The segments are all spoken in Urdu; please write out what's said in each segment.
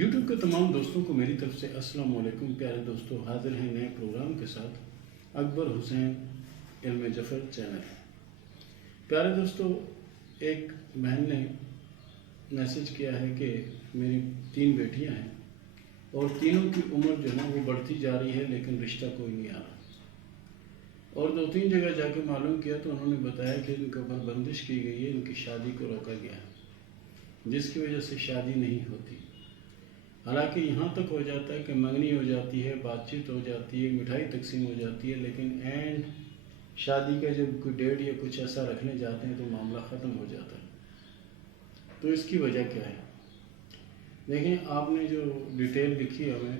یوٹیوب کے تمام دوستوں کو میری طرف سے السلام علیکم۔ پیارے دوستوں، حاضر ہیں نئے پروگرام کے ساتھ اکبر حسین علم جفر چینل۔ پیارے دوستوں، ایک بہن نے میسج کیا ہے کہ میری 3 بیٹیاں ہیں اور تینوں کی عمر جو ہے وہ بڑھتی جا رہی ہے لیکن رشتہ کوئی نہیں آ رہا، اور 2-3 جگہ جا کے معلوم کیا تو انہوں نے بتایا کہ ان کے اوپر بندش کی گئی ہے، ان کی شادی کو روکا گیا ہے، جس کی وجہ سے شادی نہیں ہوتی۔ حالانکہ یہاں تک ہو جاتا ہے کہ منگنی ہو جاتی ہے، بات چیت ہو جاتی ہے، مٹھائی تقسیم ہو جاتی ہے، لیکن اینڈ شادی کا جب کوئی ڈیٹ یا کچھ ایسا رکھنے جاتے ہیں تو معاملہ ختم ہو جاتا ہے۔ تو اس کی وجہ کیا ہے؟ دیکھیں، آپ نے جو ڈیٹیل لکھی ہمیں،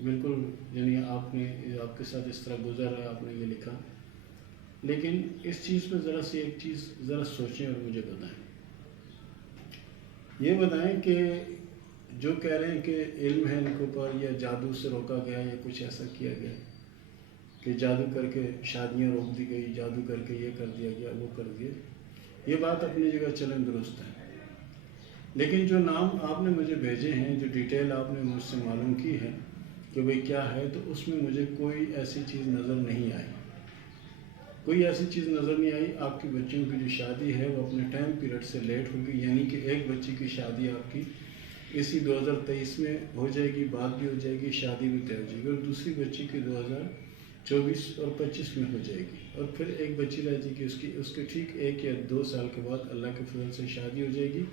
بالکل یعنی آپ کے ساتھ اس طرح گزر ہے، آپ نے یہ لکھا، لیکن اس چیز پہ ذرا سی ایک چیز ذرا سوچیں اور مجھے بتائیں۔ یہ بتائیں کہ جو کہہ رہے ہیں کہ علم ہے ان کے اوپر، یا جادو سے روکا گیا، یا کچھ ایسا کیا گیا کہ جادو کر کے شادیاں روک دی گئی، جادو کر کے یہ کر دیا گیا، وہ کر دیا، یہ بات اپنی جگہ چلیں درست ہے، لیکن جو نام آپ نے مجھے بھیجے ہیں، جو ڈیٹیل آپ نے مجھ سے معلوم کی ہے کہ بھئی کیا ہے، تو اس میں مجھے کوئی ایسی چیز نظر نہیں آئی، کوئی ایسی چیز نظر نہیں آئی۔ آپ کی بچیوں کی جو شادی ہے وہ اپنے ٹائم پیریڈ سے لیٹ ہوگی، یعنی کہ ایک بچی کی شادی آپ کی اسی 2023 میں ہو جائے گی، بعد بھی ہو جائے گی، شادی بھی طے ہو جائے گی، اور دوسری بچی کی 2024 اور 25 میں ہو جائے گی، اور پھر ایک بچی رہ جائے گی اس کے ٹھیک 1 یا 2 سال کے بعد اللہ کے فضل سے شادی ہو جائے گی،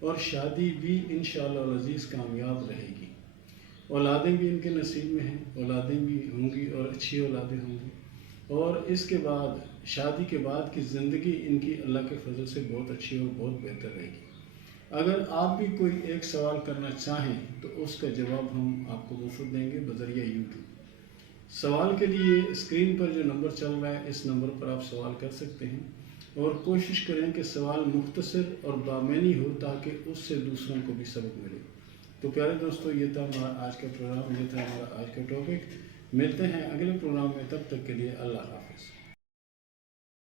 اور شادی بھی انشاءاللہ العزیز کامیاب رہے گی۔ اولادیں بھی ان کے نصیب میں ہیں، اولادیں بھی ہوں گی اور اچھی اولادیں ہوں گی، اور اس کے بعد شادی کے بعد کی زندگی ان کی اللہ کے فضل سے بہت اچھی اور بہت بہتر رہے گی۔ اگر آپ بھی کوئی ایک سوال کرنا چاہیں تو اس کا جواب ہم آپ کو مفت دیں گے بذریعہ یوٹیوب۔ سوال کے لیے اسکرین پر جو نمبر چل رہا ہے، اس نمبر پر آپ سوال کر سکتے ہیں، اور کوشش کریں کہ سوال مختصر اور بامعنی ہو تاکہ اس سے دوسروں کو بھی سبق ملے۔ تو پیارے دوستو، یہ تھا ہمارا آج کا پروگرام، یہ تھا ہمارا آج کا ٹاپک۔ ملتے ہیں اگلے پروگرام میں، تب تک کے لیے اللہ حافظ۔